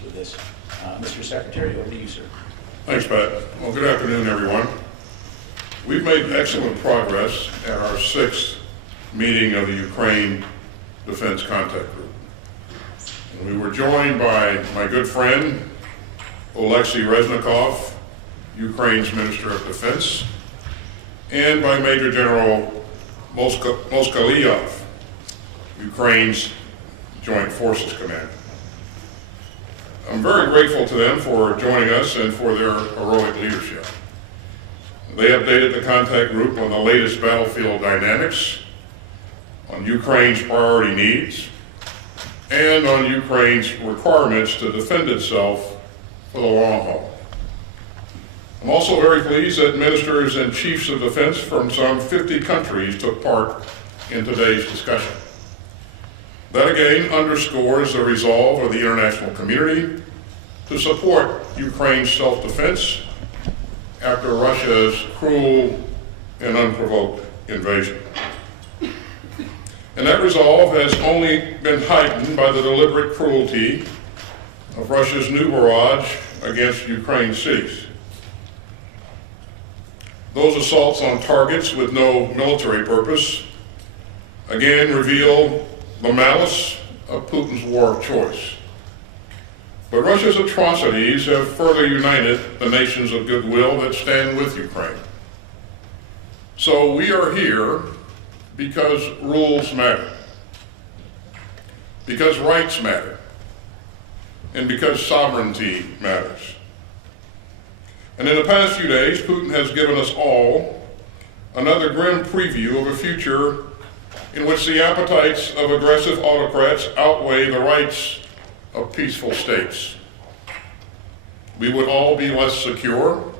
assistance with this. Mr. Secretary, over to you, sir. Thanks, Pat. Well, good afternoon, everyone. We've made excellent progress at our 6th meeting of the Ukraine Defense Contact Group. And we were joined by my good friend, Oleksiy Reznikov, Ukraine's Minister of Defense, and by Major General Moskalyov, Ukraine's Joint Forces Commander. I'm very grateful to them for joining us and for their heroic leadership. They updated the contact group on the latest battlefield dynamics, on Ukraine's priority needs, and on Ukraine's requirements to defend itself for the long haul. I'm also very pleased that ministers and chiefs of defense from some 50 countries took part in today's discussion. That again underscores the resolve of the international community to support Ukraine's self-defense after Russia's cruel and unprovoked invasion. And that resolve has only been heightened by the deliberate cruelty of Russia's new barrage against Ukraine's cities. Those assaults on targets with no military purpose again reveal the malice of Putin's war of choice. But Russia's atrocities have further united the nations of goodwill that stand with Ukraine. So we are here because rules matter, because rights matter, and because sovereignty matters. And in the past few days, Putin has given us all another grim preview of a future in which the appetites of aggressive autocrats outweigh the rights of peaceful states. We would all be less secure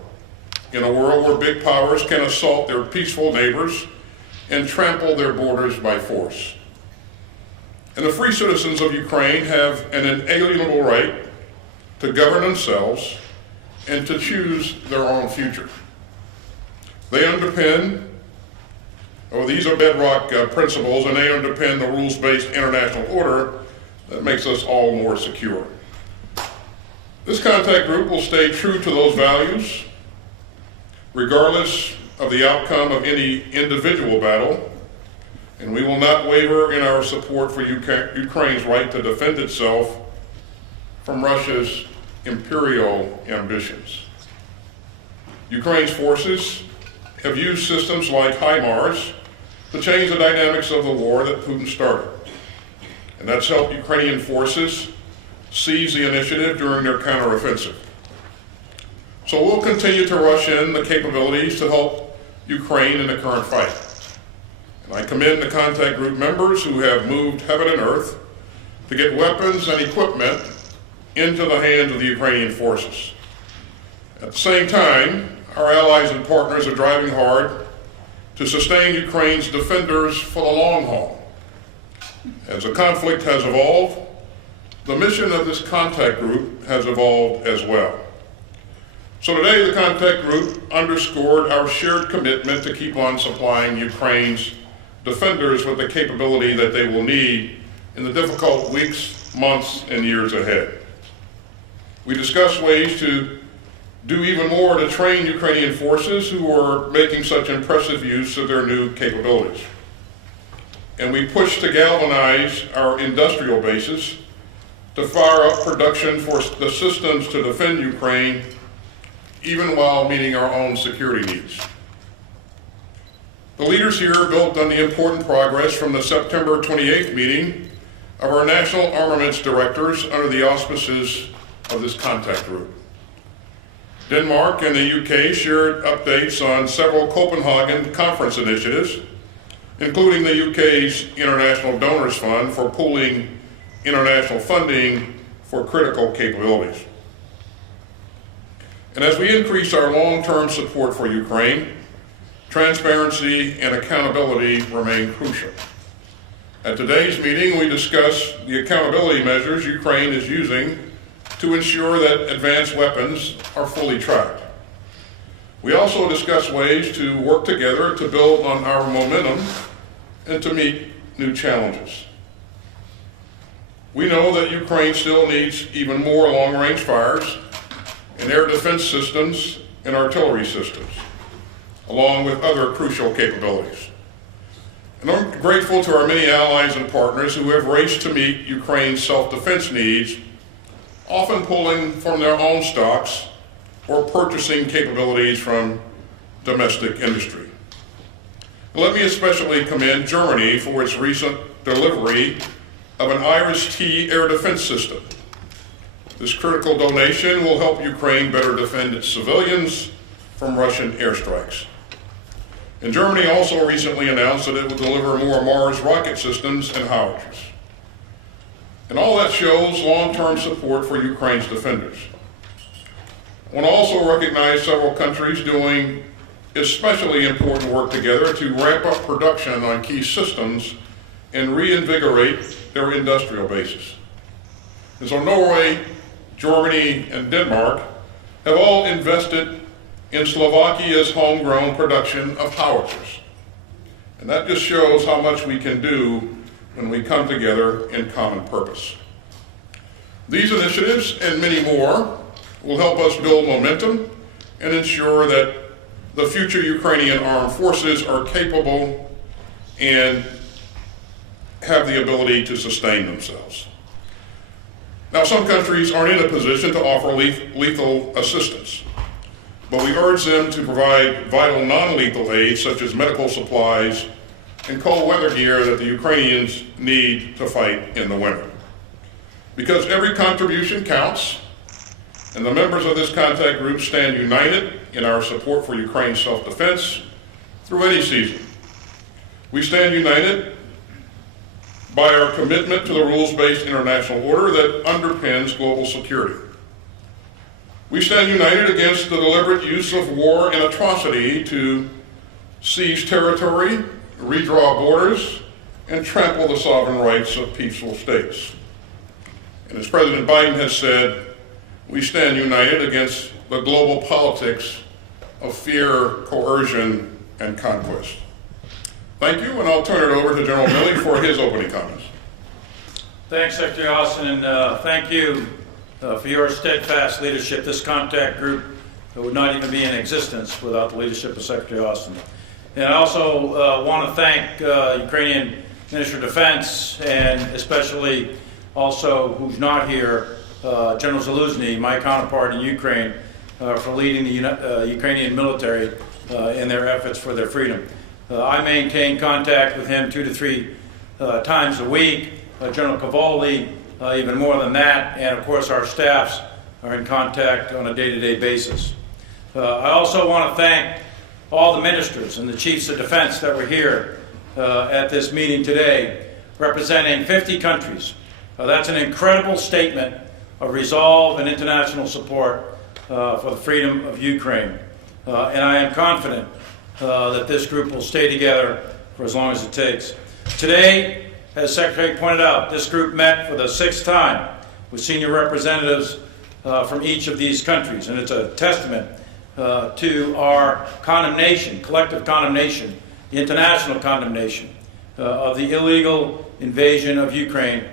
in a world where big powers can assault their peaceful neighbors and trample their borders by force. And the free citizens of Ukraine have an inalienable right to govern themselves and to choose their own future. These are bedrock principles, and they underpin the rules-based international order that makes us all more secure. This contact group will stay true to those values, regardless of the outcome of any individual battle, and we will not waver in our support for Ukraine's right to defend itself from Russia's imperial ambitions. Ukraine's forces have used systems like HIMARS to change the dynamics of the war that Putin started. And that's helped Ukrainian forces seize the initiative during their counteroffensive. So we'll continue to rush in the capabilities to help Ukraine in the current fight. And I commend the contact group members who have moved heaven and earth to get weapons and equipment into the hands of the Ukrainian forces. At the same time, our allies and partners are driving hard to sustain Ukraine's defenders for the long haul. As the conflict has evolved, the mission of this contact group has evolved as well. So today, the contact group underscored our shared commitment to keep on supplying Ukraine's defenders with the capability that they will need in the difficult weeks, months, and years ahead. We discussed ways to do even more to train Ukrainian forces who are making such impressive use of their new capabilities. And we pushed to galvanize our industrial bases to fire up production for the systems to defend Ukraine, even while meeting our own security needs. The leaders here built on the important progress from the September 28th meeting of our national armaments directors under the auspices of this contact group. Denmark and the UK shared updates on several Copenhagen conference initiatives, including the UK's International Donors Fund for pooling international funding for critical capabilities. And as we increase our long-term support for Ukraine, transparency and accountability remain crucial. At today's meeting, we discussed the accountability measures Ukraine is using to ensure that advanced weapons are fully tracked. We also discussed ways to work together to build on our momentum and to meet new challenges. We know that Ukraine still needs even more long-range fires and air defense systems and artillery systems, along with other crucial capabilities. And I'm grateful to our many allies and partners who have raced to meet Ukraine's self-defense needs, often pulling from their own stocks or purchasing capabilities from domestic industry. And let me especially commend Germany for its recent delivery of an Iris-T air defense system. This critical donation will help Ukraine better defend its civilians from Russian airstrikes. And Germany also recently announced that it will deliver more Mars rocket systems and howitzers. And all that shows long-term support for Ukraine's defenders. I want to also recognize several countries doing especially important work together to ramp up production on key systems and reinvigorate their industrial bases. And so Norway, Germany, and Denmark have all invested in Slovakia's homegrown production of howitzers. And that just shows how much we can do when we come together in common purpose. These initiatives and many more will help us build momentum and ensure that the future Ukrainian armed forces are capable and have the ability to sustain themselves. Now, some countries aren't in a position to offer lethal assistance, but we urge them to provide vital non-lethal aid such as medical supplies and cold weather gear that the Ukrainians need to fight in the winter. Because every contribution counts, and the members of this contact group stand united in our support for Ukraine's self-defense through any season. We stand united by our commitment to the rules-based international order that underpins global security. We stand united against the deliberate use of war and atrocity to seize territory, redraw borders, and trample the sovereign rights of peaceful states. And as President Biden has said, we stand united against the global politics of fear, coercion, and conquest. Thank you, and I'll turn it over to General Milley for his opening comments. Thanks, Secretary Austin, and thank you for your steadfast leadership. This contact group would not even be in existence without the leadership of Secretary Austin. And I also want to thank Ukrainian Minister of Defense, and especially also, who's not here, General Zaluzny, my counterpart in Ukraine, for leading the Ukrainian military in their efforts for their freedom. I maintain contact with him 2 to 3 times a week. General Cavoli, even more than that, and of course our staffs are in contact on a day-to-day basis. I also want to thank all the ministers and the chiefs of defense that were here at this meeting today, representing 50 countries. That's an incredible statement of resolve and international support for the freedom of Ukraine. And I am confident that this group will stay together for as long as it takes. Today, as Secretary pointed out, this group met for the 6th time with senior representatives from each of these countries, and it's a testament to our condemnation, collective condemnation, the international condemnation of the illegal invasion of Ukraine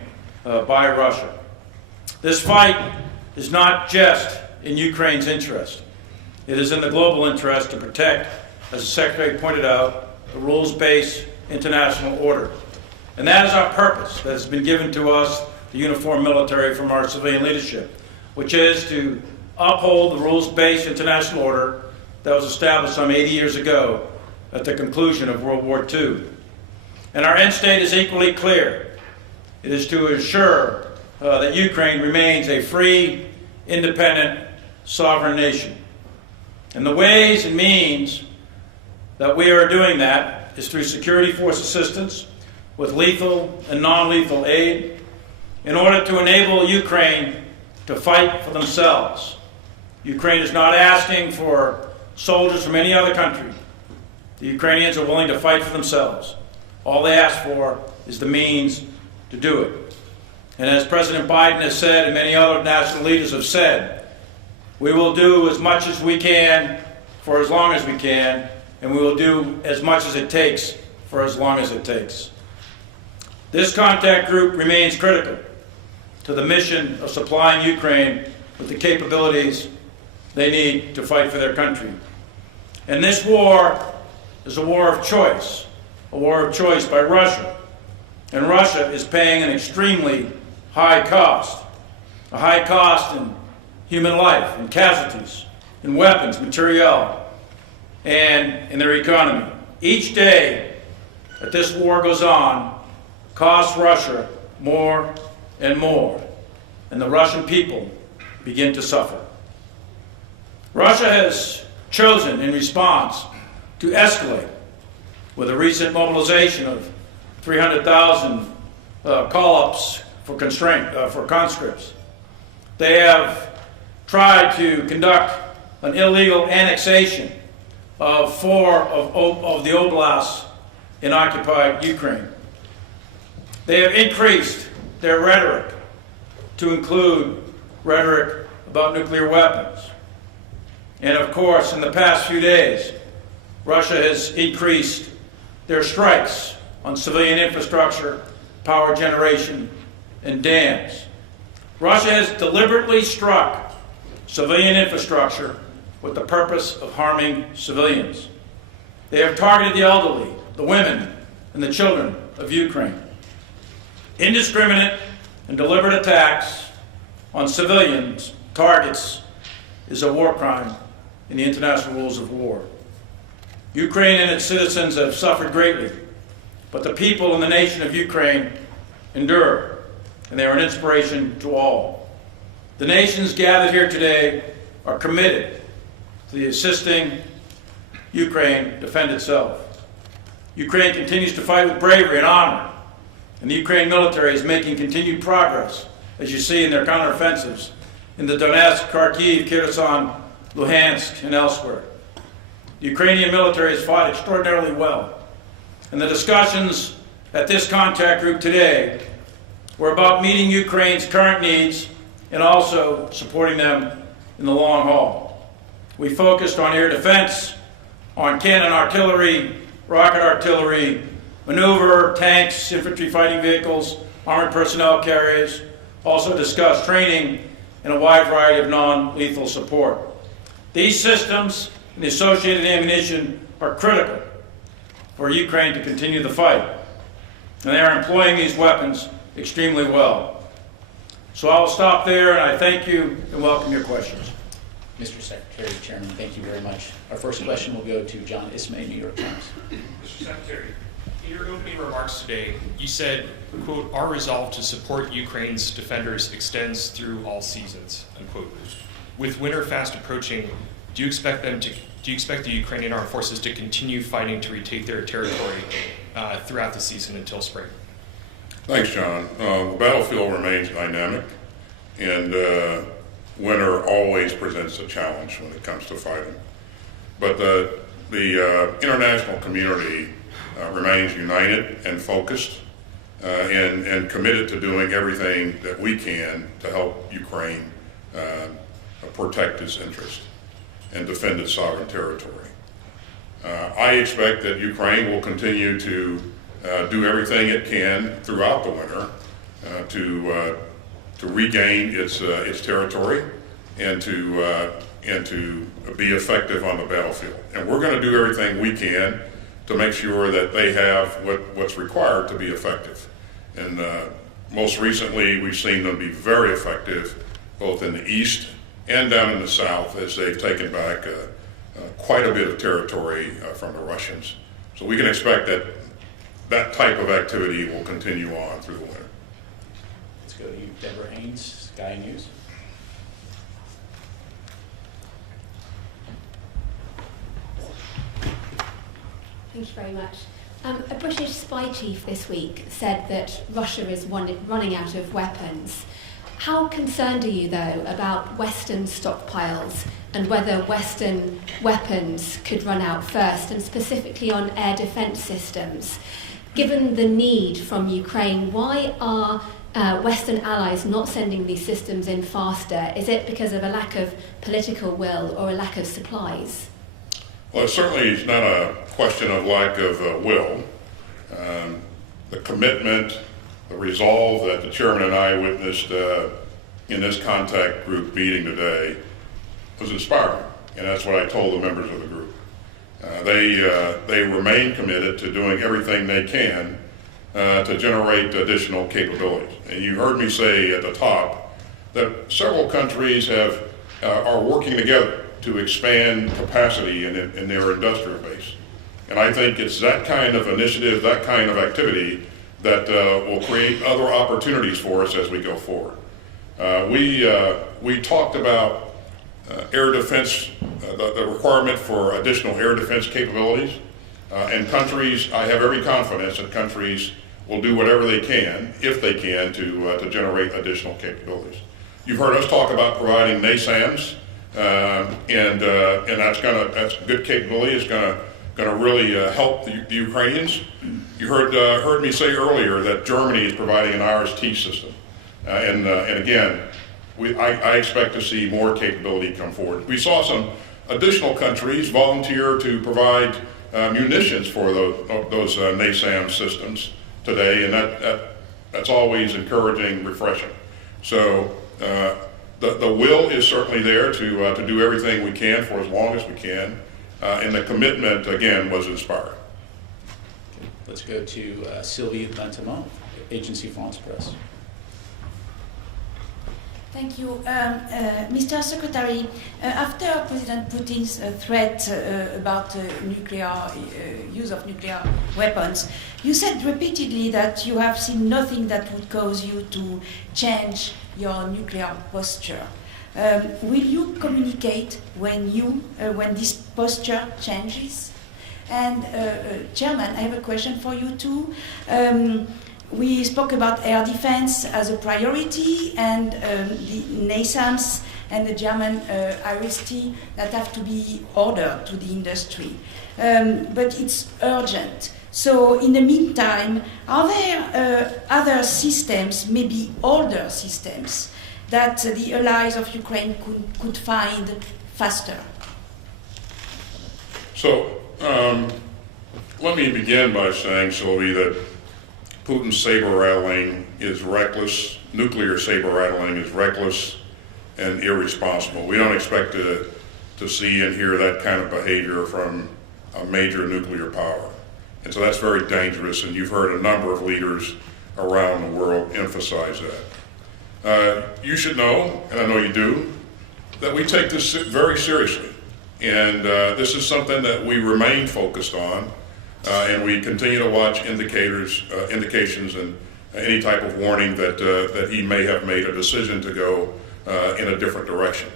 by Russia. This fight is not just in Ukraine's interest. It is in the global interest to protect, as the Secretary pointed out, the rules-based international order. And that is our purpose that has been given to us, the uniformed military, from our civilian leadership, which is to uphold the rules-based international order that was established some 80 years ago at the conclusion of World War II. And our end state is equally clear. It is to ensure that Ukraine remains a free, independent, sovereign nation. And the ways and means that we are doing that is through security force assistance, with lethal and non-lethal aid, in order to enable Ukraine to fight for themselves. Ukraine is not asking for soldiers from any other country. The Ukrainians are willing to fight for themselves. All they ask for is the means to do it. And as President Biden has said, and many other national leaders have said, we will do as much as we can for as long as we can, and we will do as much as it takes for as long as it takes. This contact group remains critical to the mission of supplying Ukraine with the capabilities they need to fight for their country. And this war is a war of choice by Russia. And Russia is paying an extremely high cost, a high cost in human life, in casualties, in weapons, materiel, and in their economy. Each day that this war goes on costs Russia more and more, and the Russian people begin to suffer. Russia has chosen in response to escalate with a recent mobilization of 300,000 call-ups for conscripts. They have tried to conduct an illegal annexation of 4 of the oblasts in occupied Ukraine. They have increased their rhetoric to include rhetoric about nuclear weapons. And of course, in the past few days, Russia has increased their strikes on civilian infrastructure, power generation, and dams. Russia has deliberately struck civilian infrastructure with the purpose of harming civilians. They have targeted the elderly, the women, and the children of Ukraine. Indiscriminate and deliberate attacks on civilians targets is a war crime in the international rules of war. Ukraine and its citizens have suffered greatly, but the people and the nation of Ukraine endure, and they are an inspiration to all. The nations gathered here today are committed to assisting Ukraine defend itself. Ukraine continues to fight with bravery and honor, and the Ukraine military is making continued progress, as you see in their counteroffensives in the Donetsk, Kharkiv, Kherson, Luhansk, and elsewhere. The Ukrainian military has fought extraordinarily well, and the discussions at this contact group today were about meeting Ukraine's current needs and also supporting them in the long haul. We focused on air defense, on cannon artillery, rocket artillery, maneuver, tanks, infantry fighting vehicles, armored personnel carriers, also discussed training and a wide variety of non-lethal support. These systems and the associated ammunition are critical for Ukraine to continue the fight, and they are employing these weapons extremely well. So I will stop there, and I thank you and welcome your questions. Mr. Secretary, Chairman, thank you very much. Our first question will go to John Ismay, New York Times. Mr. Secretary, in your opening remarks today, you said, quote, "Our resolve to support Ukraine's defenders extends through all seasons," unquote. With winter fast approaching, do you expect the Ukrainian armed forces to continue fighting to retake their territory throughout the season until spring? Thanks, John. The battlefield remains dynamic, and winter always presents a challenge when it comes to fighting. But the international community remains united and focused and committed to doing everything that we can to help Ukraine protect its interest and defend its sovereign territory. I expect that Ukraine will continue to do everything it can throughout the winter to regain its territory and to be effective on the battlefield. And we're going to do everything we can to make sure that they have what's required to be effective. And most recently, we've seen them be very effective both in the east and down in the south as they've taken back quite a bit of territory from the Russians. So we can expect that type of activity will continue on through the winter. Let's go to you, Deborah Haynes, Sky News. Thank you very much. A British spy chief this week said that Russia is running out of weapons. How concerned are you, though, about Western stockpiles and whether Western weapons could run out first, and specifically on air defense systems? Given the need from Ukraine, why are Western allies not sending these systems in faster? Is it because of a lack of political will or a lack of supplies? Well, it certainly is not a question of lack of will. The commitment the resolve that the chairman and I witnessed in this contact group meeting today was inspiring, and that's what I told the members of the group. They remain committed to doing everything they can to generate additional capabilities. And you heard me say at the top that several countries are working together to expand capacity in their industrial base. And I think it's that kind of initiative, that kind of activity that will create other opportunities for us as we go forward. We talked about air defense, the requirement for additional air defense capabilities, and countries, I have every confidence that countries will do whatever they can, if they can, to generate additional capabilities. You've heard us talk about providing NASAMS, and that's good capability. It's going to really help the Ukrainians. You heard me say earlier that Germany is providing an RST system, and again, I expect to see more capability come forward. We saw some additional countries volunteer to provide munitions for those NASAM systems today, and that's always encouraging, refreshing. So the will is certainly there to do everything we can for as long as we can, and the commitment, again, was inspiring. Okay, let's go to Sylvie Lantemont, Agency France Presse. Thank you. Mr. Secretary, after President Putin's threat about use of nuclear weapons, you said repeatedly that you have seen nothing that would cause you to change your nuclear posture. Will you communicate when this posture changes? And Chairman, I have a question for you too. We spoke about air defense as a priority, and the NASAMS and the German RST that have to be ordered to the industry. But it's urgent. So in the meantime, are there other systems, maybe older systems, that the allies of Ukraine could find faster? So let me begin by saying, Sylvie, that Putin's saber-rattling is reckless. Nuclear saber-rattling is reckless and irresponsible. We don't expect to see and hear that kind of behavior from a major nuclear power. And so that's very dangerous, and you've heard a number of leaders around the world emphasize that. You should know, and I know you do, that we take this very seriously. And this is something that we remain focused on. And we continue to watch indications and any type of warning that he may have made a decision to go in a different direction.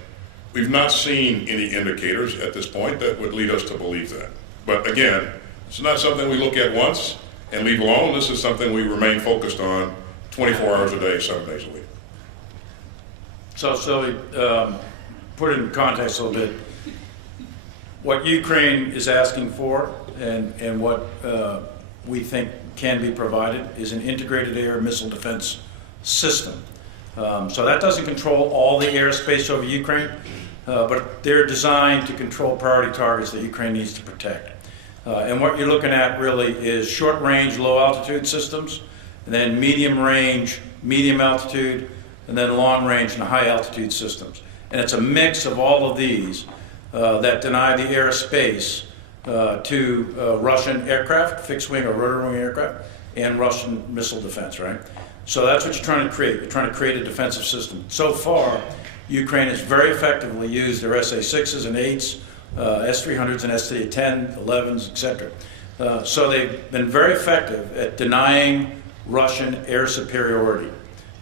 We've not seen any indicators at this point that would lead us to believe that. But again, it's not something we look at once and leave alone. This is something we remain focused on 24 hours a day, 7 days a week. So, Sylvie, put it in context a little bit. What Ukraine is asking for and what we think can be provided is an integrated air missile defense system. So that doesn't control all the airspace over Ukraine, but they're designed to control priority targets that Ukraine needs to protect. And what you're looking at really is short-range, low-altitude systems, and then medium-range, medium-altitude, and then long-range and high-altitude systems. And it's a mix of all of these that deny the airspace to Russian aircraft, fixed-wing or rotor-wing aircraft, and Russian missile defense, right? So that's what you're trying to create. You're trying to create a defensive system. So far, Ukraine has very effectively used their SA-6s and 8s, S-300s and S-10, 11s, etc. So they've been very effective at denying Russian air superiority.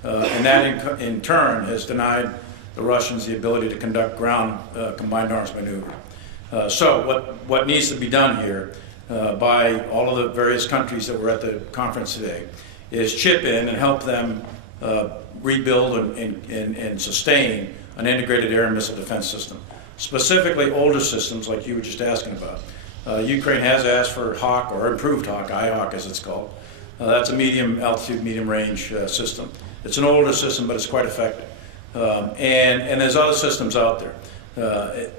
And that, in turn, has denied the Russians the ability to conduct ground combined arms maneuver. So what needs to be done here by all of the various countries that were at the conference today is chip in and help them rebuild and sustain an integrated air and missile defense system. Specifically older systems like you were just asking about. Ukraine has asked for HAWK, or improved HAWK, IHAWK as it's called. That's a medium altitude, medium range system. It's an older system, but it's quite effective. And there's other systems out there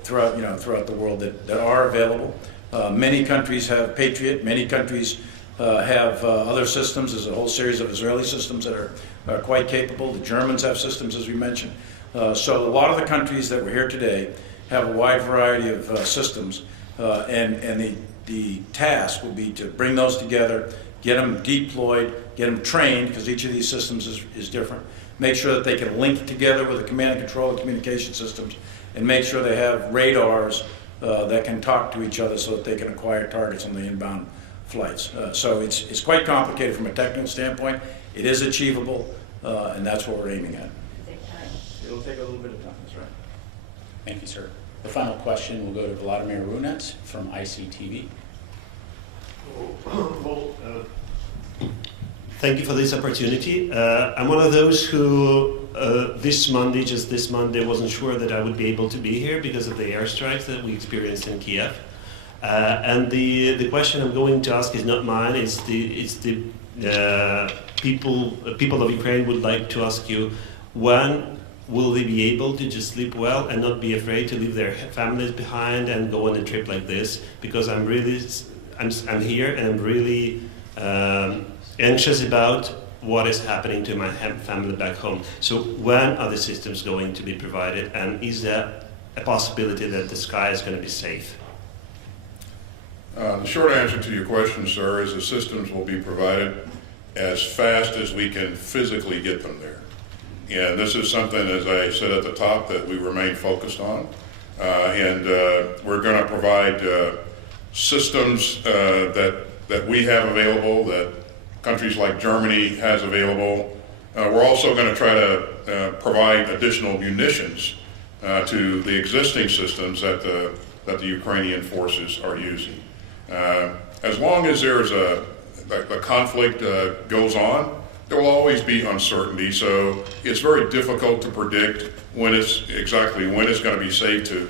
throughout the world that are available. Many countries have Patriot. Many countries have other systems. There's a whole series of Israeli systems that are quite capable. The Germans have systems, as we mentioned. So a lot of the countries that were here today have a wide variety of systems, and the task will be to bring those together, get them deployed, get them trained, because each of these systems is different. Make sure that they can link together with the command and control and communication systems, and make sure they have radars that can talk to each other so that they can acquire targets on the inbound flights. So it's quite complicated from a technical standpoint. It is achievable, and that's what we're aiming at. It'll take a little bit of time, that's right. Thank you, sir. The final question will go to Vladimir Runets from ICTV. Thank you for this opportunity. I'm one of those who this Monday, wasn't sure that I would be able to be here because of the airstrikes that we experienced in Kiev. And the question I'm going to ask is not mine. It's the people of Ukraine would like to ask you, when will they be able to just sleep well and not be afraid to leave their families behind and go on a trip like this? Because I'm here and I'm really anxious about what is happening to my family back home. So when are the systems going to be provided, and is there a possibility that the sky is going to be safe? The short answer to your question, sir, is the systems will be provided as fast as we can physically get them there. And this is something, as I said at the top, that we remain focused on. And we're going to provide systems that we have available, that countries like Germany has available. We're also going to try to provide additional munitions to the existing systems that the Ukrainian forces are using. As long as the conflict goes on, there will always be uncertainty, so it's very difficult to predict when it's going to be safe to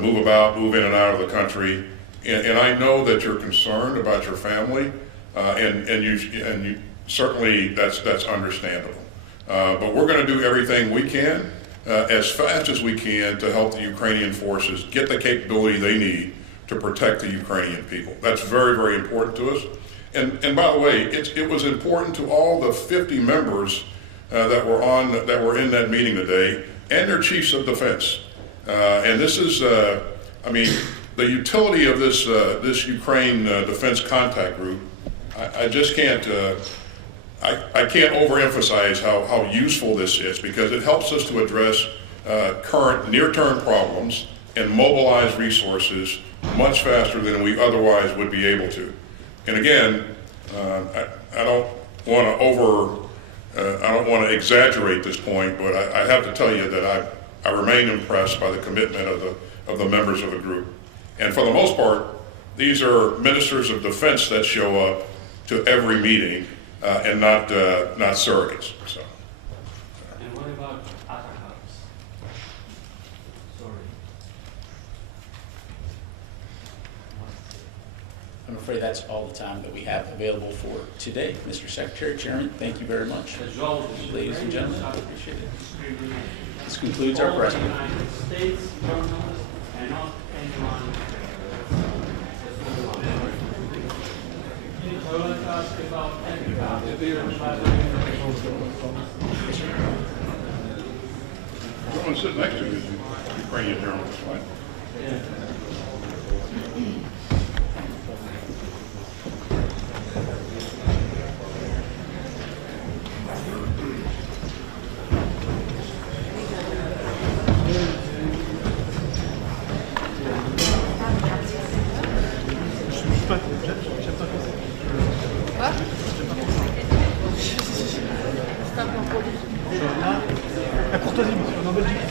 move in and out of the country. And I know that you're concerned about your family, and you certainly that's understandable. But we're going to do everything we can, as fast as we can, to help the Ukrainian forces get the capability they need to protect the Ukrainian people. That's very, very important to us. And by the way, it was important to all the 50 members that were in that meeting today, and their chiefs of defense. And this is, the utility of this Ukraine Defense Contact Group. I just can't. I can't overemphasize how useful this is, because it helps us to address current near-term problems and mobilize resources much faster than we otherwise would be able to. And again, I don't want to exaggerate this point, but I have to tell you that I remain impressed by the commitment of the members of the group. And for the most part, these are ministers of defense that show up to every meeting, and not surrogates. So. And what about other hubs? Sorry. I'm afraid that's all the time that we have available for today. Mr. Secretary, Chairman, thank you very much. Ladies and gentlemen, I appreciate it. This concludes our presentation. United States journalists and not anyone. I would like to ask about Someone sit next to you is a Ukrainian journalist, right? Yeah. La courtoisie, monsieur, en Belgique.